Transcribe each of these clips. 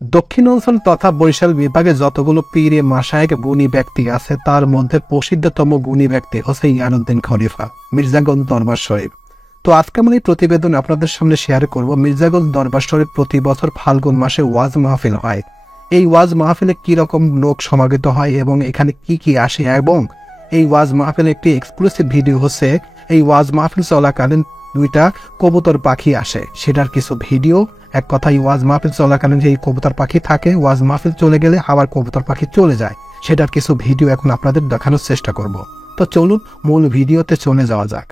দক্ষিণাঞ্চল তথা বরিশাল বিভাগে যতগুলো পীরে মাশায়েখ গুণী ব্যক্তি আছে তার মধ্যে প্রসিদ্ধতম গুণী ব্যক্তি হচ্ছে ইয়ানুদ্দিন খলিফা মির্জাগঞ্জ দরবার শরীফ। তো আজকে আমি এই প্রতিবেদন আপনাদের সামনে শেয়ার করব। মির্জাগঞ্জ দরবার শরীফ প্রতি বছর ফাল্গুন মাসে ওয়াজ মাহফিল হয়। এই ওয়াজ মাহফিলে কি রকম লোক সমাগত হয় এবং এখানে কি কি আসে, এবং এই ওয়াজ মাহফিলে একটি এক্সক্লুসিভ ভিডিও হচ্ছে এই ওয়াজ মাহফিল চলাকালীন দুইটা কবুতর পাখি আসে, সেটার কিছু ভিডিও। এক কথায় ওয়াজ মাহফিল চলাকালীন যে কবুতর পাখি থাকে, ওয়াজ মাহফিল চলে গেলে আবার কবুতর পাখি চলে যায়, সেটার কিছু ভিডিও এখন আপনাদের দেখানোর চেষ্টা করব। তো চলুন মূল ভিডিওতে চলে যাওয়া যাক।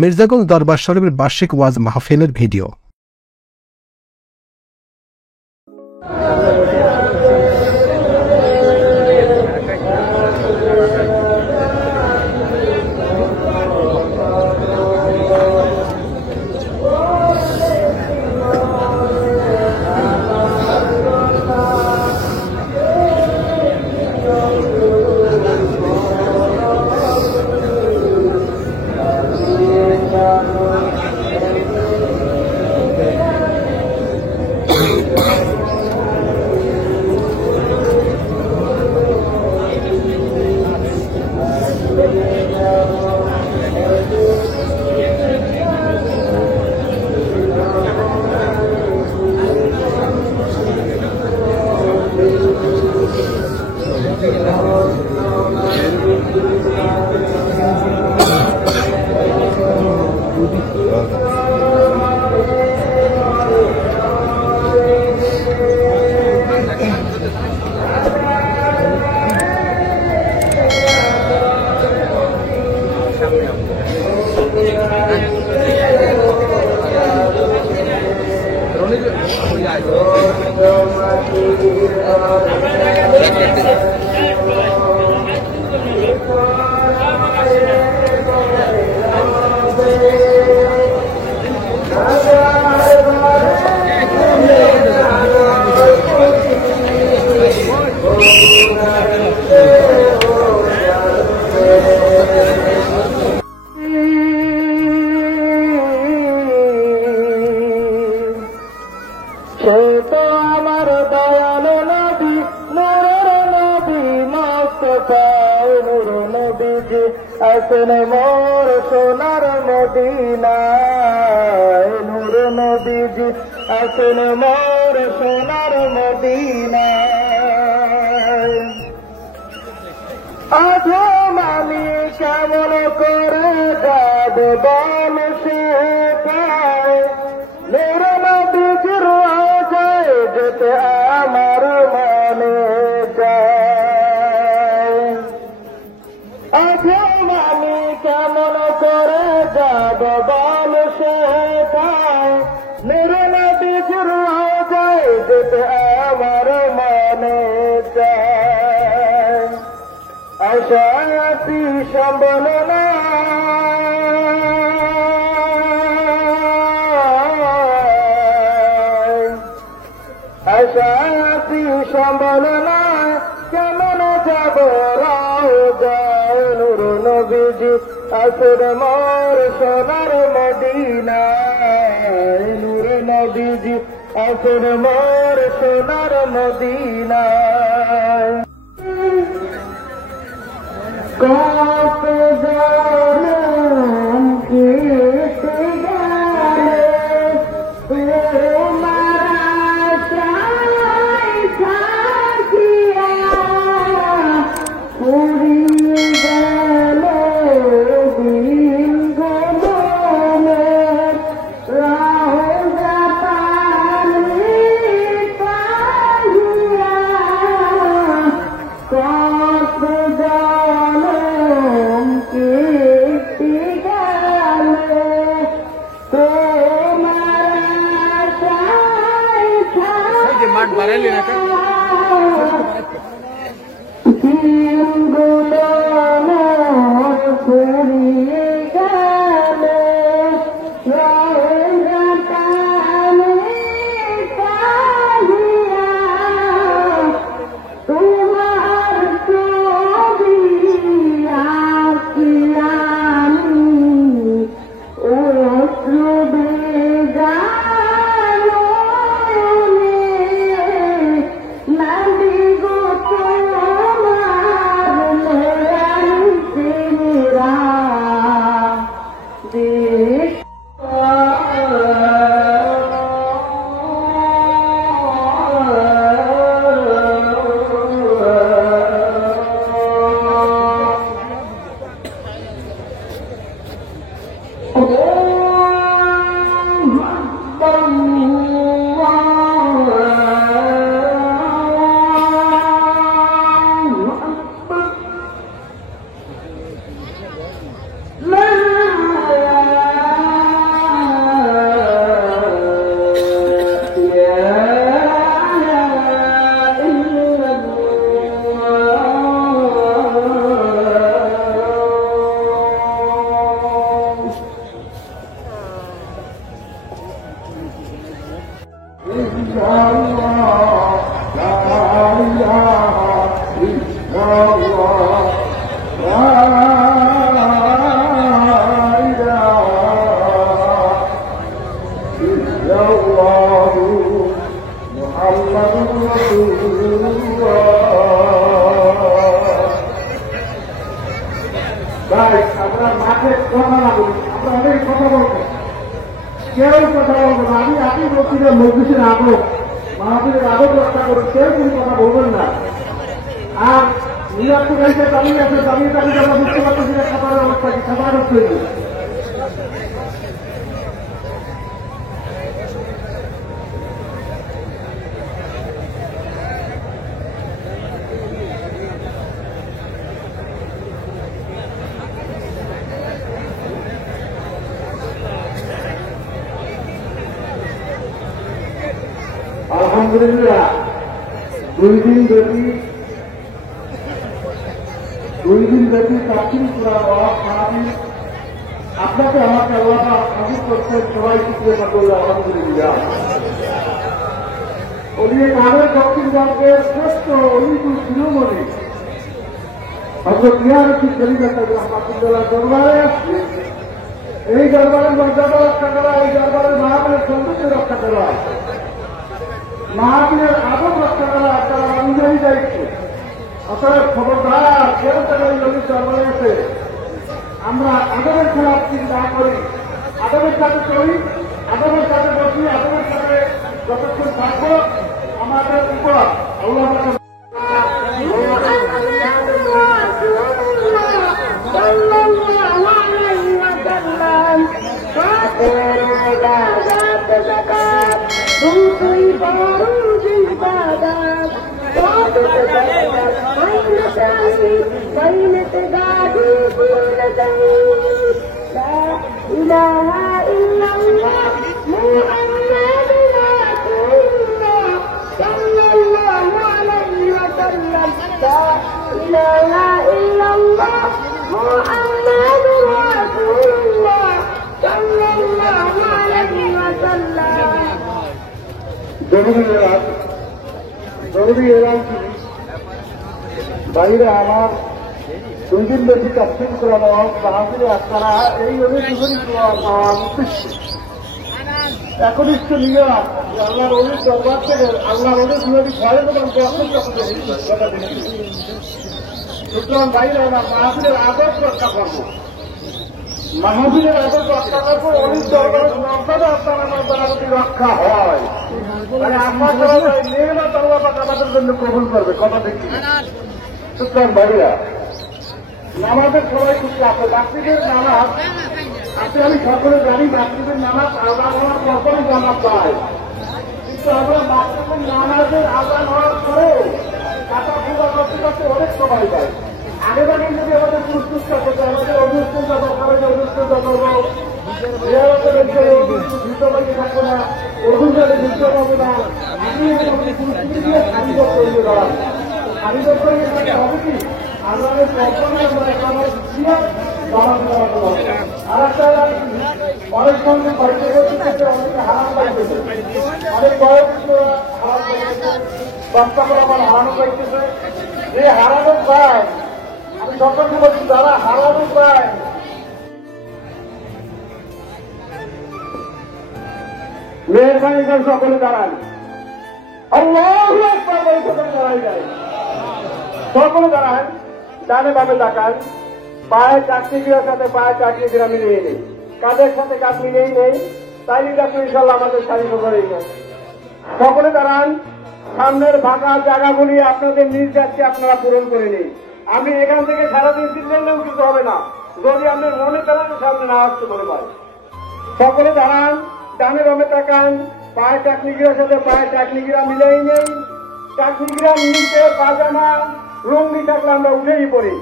মির্জাগঞ্জ দরবার শরীফের বার্ষিক ওয়াজ মাহফিলের ভিডিও। আসেন মোর সোনার মদিনায়, নূর নবীজি আসেন মোর সোনার মদিনায়। আজো আমি কেমন করে যাব বল সে পায়, নূর নবীজির রাজায় যেতে আমার মনে চায়। আজো আমি কেমন করে যাব বল সে পায়, নূর নবীজির রাজায় যেতে আমার মনে চায়। আশায়াতি সম্বল না আশায়াতি সম্বল না কেমন যাব রাউজায়, নূর নবীজি আসেন মোর সোনার মদিনায়, নূর নবীজি আসেন মোর সোনার মদিনায়। কত জানাম কেটে গেলে তোমার আশায় থাকিয়া, পুরিয়ে গেল দিনগুলো রাউজা পানি পাহিয়া। কত জানাম আমরা মাঠে কথা না বলি, আমরা অনেক কথা বলবো, কেউ কথা বলবো না। আপনি মসজিদের মজলিসের আগত, মাহফিলের আগত রক্ষা করুন, কেউ কোনো কথা বলবেন না। আর নিরাপদ গাড়িতে দাঁড়িয়ে আছে, দাঁড়িয়ে আমরা বুঝতে পারতেছি যে খাবারের অবস্থা কি, খাবার হচ্ছে। আলহামদুলিল্লাহ, দুই দিন ব্যাপী তাফসীর কোরআন ওয়াজ মাহফিল আপনাকে আমাকে আল্লাহ হাজির করতে সবাই শুকরিয়া করল। আলহামদুলিল্লাহ, ওলিয়ে কামের দক্ষিণবঙ্গের শ্রেষ্ঠ অলিদুল শিরোমণি হযরত মিয়ানবী শরীফ রহমাতুল্লাহ দরবারে আসছে। এই দরবারের মর্যাদা রক্ষা করা, এই দরবারের মাহফিলের সৌন্দর্য রক্ষা করা, মাহফিলের আদব রক্ষা করা আপনারা অনুযায়ী দায়িত্ব। অতএব খবরদার, কেউ তারা ওই নদীর দরবারে এসে আমরা আদবের খেলাপ চিন্তা করি, আদবের সাথে চলি, আদবের সাথে বসি, আদবের সাথে যতক্ষণ থাকবো আমাদের উপর আল্লাহ জরুরি এলান বাইরে আমার দুই দিন বেশি তাফসীর করানো মাহফিলে আপনারা এই অনুশীলন উদ্দেশ্য একনিষ্ঠ নিয়ে আল্লাহর অলির দরবার থেকে আল্লাহর অলির যদি ভয়ের এবং সুতরাং বাইরে আমার মাহফিলের আদর্শ রক্ষা করবো, মাহফিলের আদর্শ রক্ষা করবো, অলির দরবারের মর্যাদা আপনার আমার দ্বারা যদি রক্ষা হয় তাহলে আমার মেহনত আল্লাহ পাক আমাদের জন্য কবুল করবে। কথা দেখি। সুতরাং ভাইরা, নামাজের সবাই কিছু আছে, রাত্রিদের নামাজ আপনি আমি সকলে জানি, রাত্রিদের নামাজ আজান হওয়ার পরপরই জামাত পায়, কিন্তু আমরা রাত্রিদের নামাজের আজান হওয়ার পরেও কাটা ফুটা করতে করতে অনেক সময় পাই। আগে বাগে যদি আমাদের প্রস্তুত থাকে, আমাদের অনুষ্ঠানটা দরকার হলে অনুষ্ঠানটা করবো, থাকবো না, অভিযানে যুক্ত হবে না, প্রস্তুতি দিয়ে কারিগর তৈরি করা, কারিগর তৈরি করতে হবে কি আমাদের আর একটা অনেক সঙ্গে বাড়িতে করতে অনেকে হারাম পাইতেছে, অনেক বয়স্ক হারাম পাইতেছে, বাচ্চাগুলো আমার হারানো পাইতেছে। যে হারানো পায়, আমি সকলকে বলছি যারা হারানো পায় মেহরবানি করে সকলে দাঁড়ান, আল্লাহু আকবার বলে সকলে দাঁড়াই যায়, সকলে দাঁড়ান, ডানে বামে তাকান, পায়ে চাকরি গিরার সাথে পায়ে চাকরি গিরা মিলিয়ে নেই, কাদের সাথে কাজ মিলিয়েই নেই, তাই দেখো ইনশাল্লাহ আমাদের শাড়ি করেই নেই। সকলে দাঁড়ান, সামনের ফাঁকা জায়গাগুলি আপনাদের নিজ যাচ্ছে আপনারা পূরণ করে নিন। আমি এখান থেকে সারাদিন চিনলেও কিছু হবে না, যদি আপনার মনে করেন সামনে না আসতে পারে পারে। সকলে দাঁড়ান, ডানে বামে তাকান, পায়ে চাকনিগিরার সাথে পায়ে চাকনিগিরা মিলেই নেই। চাকনিগিরা নিচে পাজামা লুঙ্গি থাকলে আমরা উঠেই পড়ি।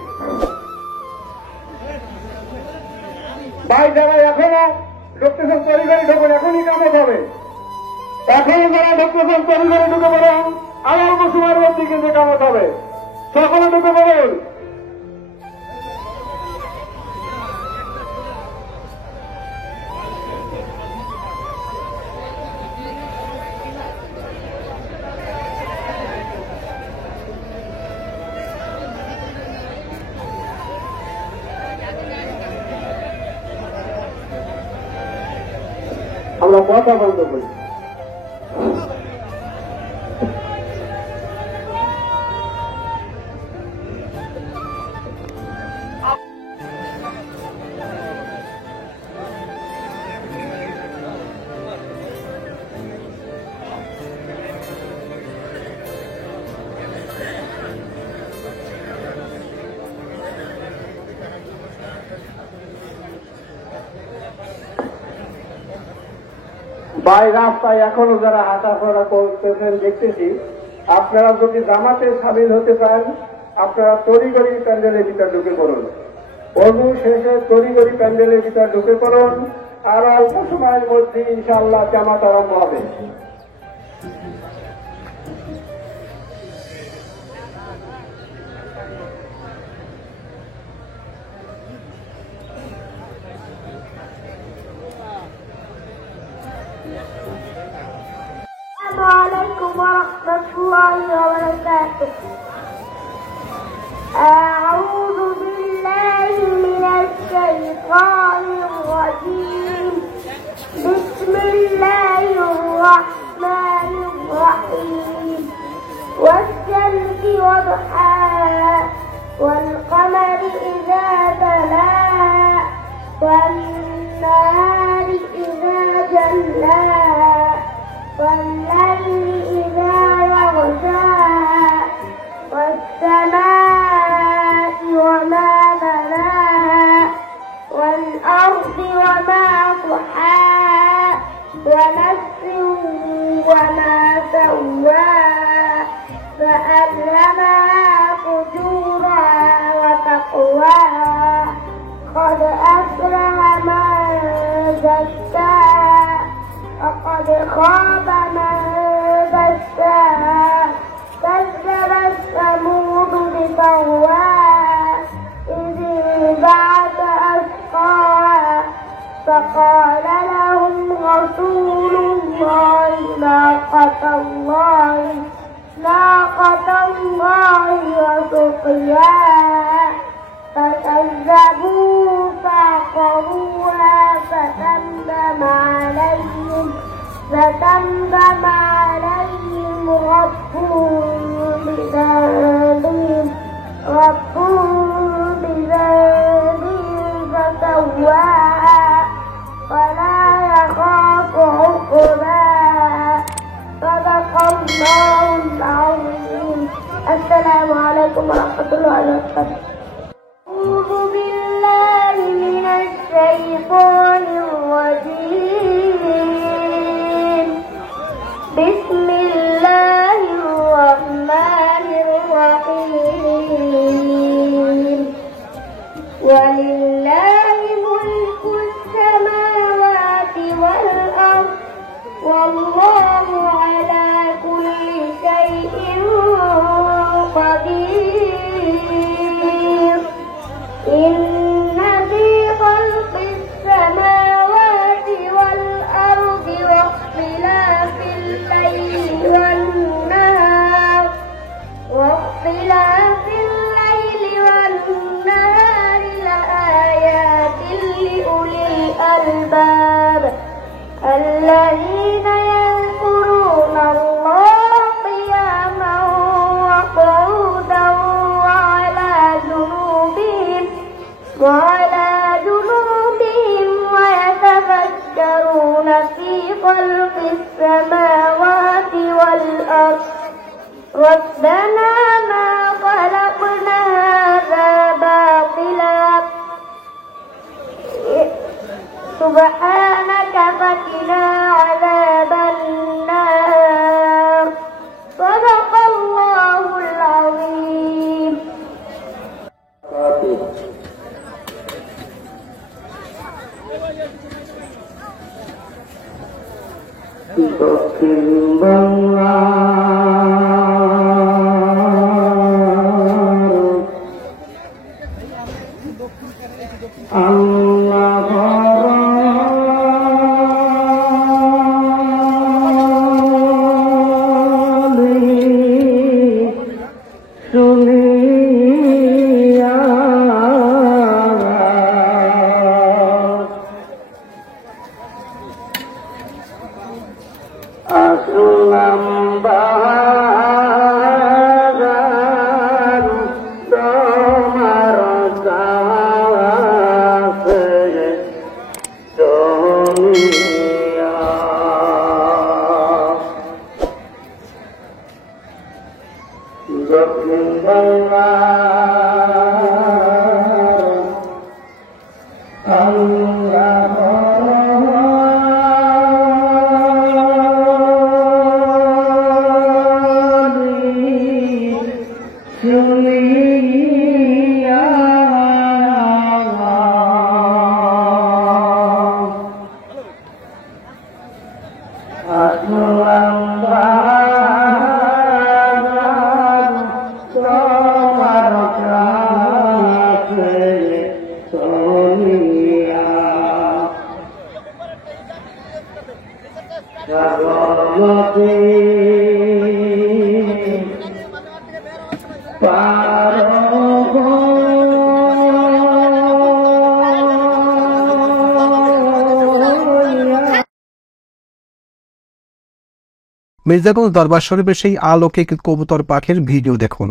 ভাই যারা এখনো ঢুকতেছেন তরিঘরে ঢুকুন, এখনই কামত হবে। এখনই যারা ঢুকতেছেন তরিঘরে ঢুকে পড়ুন, আর অল্প সময়ের মধ্যে কিন্তু কামত হবে। সকলে ঢুকে পড়ুন। আমরা কথা বন্ধ করি। ভাই রাস্তায় এখনো যারা হাঁটাফেরা করতেছেন দেখতেছি, আপনারা যদি জামাতে সামিল হতে চান আপনারা তড়িঘড়ি প্যান্ডেলের ভিতর ঢুকে পড়ুন। অজু শেষে তড়িঘড়ি প্যান্ডেলের ভিতর ঢুকে পড়ুন, আর অল্প সময়ের মধ্যে ইনশাআল্লাহ জামাত আরম্ভ হবে। السلام عليكم ورحمة الله وبركاته. أعوذ بالله من الشيطان الرجيم. بسم الله الرحمن الرحيم. والشمس وضحاها والقمر إذا تلاها والنهار إذا جلاها والليل إذا يغشاها والسماء وما بناها والأرض وما طحاها ونفس وما سواها فألهمها فجورها وتقواها قد أفلح من زكاها وقد خاب من دساها كذبت ثمود بطغواها إذ انبعث أشقاها فقال لهم رسول الله ناقة الله وسقياها فكذبوا فعقروها فدمدم عليهم ربهم بذنبهم فسواها ولا يخاف عقباها. صدق الله العظيم. السلام عليكم ورحمة الله وبركاته. أعوذ بالله من الشيطان الرجيم. بسم الله الرحمن الرحيم. ولله ملك السماوات والأرض والله على كل شيء قدير. إن في خلق السماوات والأرض واختلاف الليل والنهار لآيات لأولي الألباب الذين يذكرون الله قياما وقعودا وعلى جنوبهم ويتفكرون في خلق السماوات والأرض ربنا ما خلقنا هذا باطلا سبحانك وقنا عذاب النار صدق الله العظيم দক্ষিণ বাংলা আল্লাহ শুনিয়া আসলাম বাহার তোমার কাছে শুনিয়া দক্ষিণ বাংলার আল্লাহ শুনিয়া আসলাম বাহার তোমার কাছে শুনিয়া সাগরমতি মির্জাগঞ্জ দরবার শরীফের সেই আলোকিক কবুতর পাখির ভিডিও দেখুন।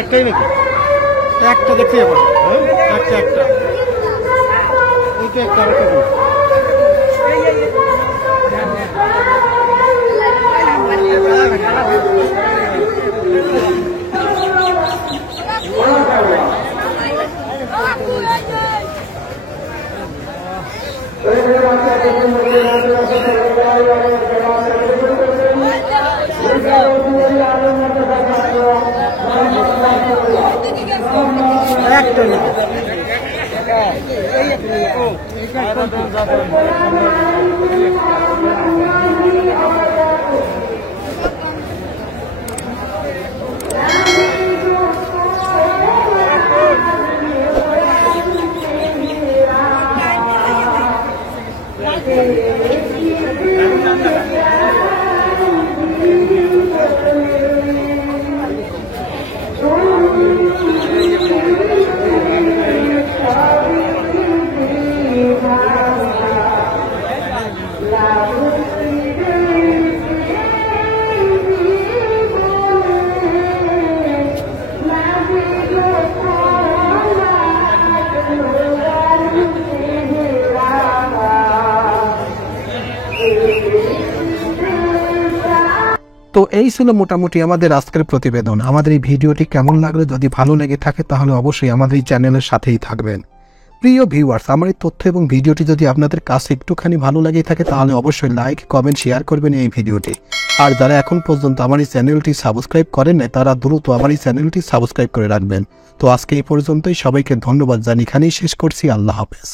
একটাই নাকি একটা দেখতে যাবো একটা এইটা একটা আরেকটা তো এই ছিল মোটামুটি আমাদের আজকের প্রতিবেদন। আমাদের এই ভিডিওটি কেমন লাগলো, যদি ভালো লেগে থাকে তাহলে অবশ্যই আমাদের এই চ্যানেলের সাথেই থাকবেন। প্রিয় ভিউয়ার্স, আমার এই তথ্য এবং ভিডিওটি যদি আপনাদের কাছে একটুখানি ভালো লেগে থাকে তাহলে অবশ্যই লাইক, কমেন্ট, শেয়ার করবেন এই ভিডিওটি। আর যারা এখন পর্যন্ত আমার এই চ্যানেলটি সাবস্ক্রাইব করেন না তারা দ্রুত আমার এই চ্যানেলটি সাবস্ক্রাইব করে রাখবেন। তো আজকে এই পর্যন্তই, সবাইকে ধন্যবাদ জানিয়ে এখানেই শেষ করছি। আল্লাহ হাফেজ।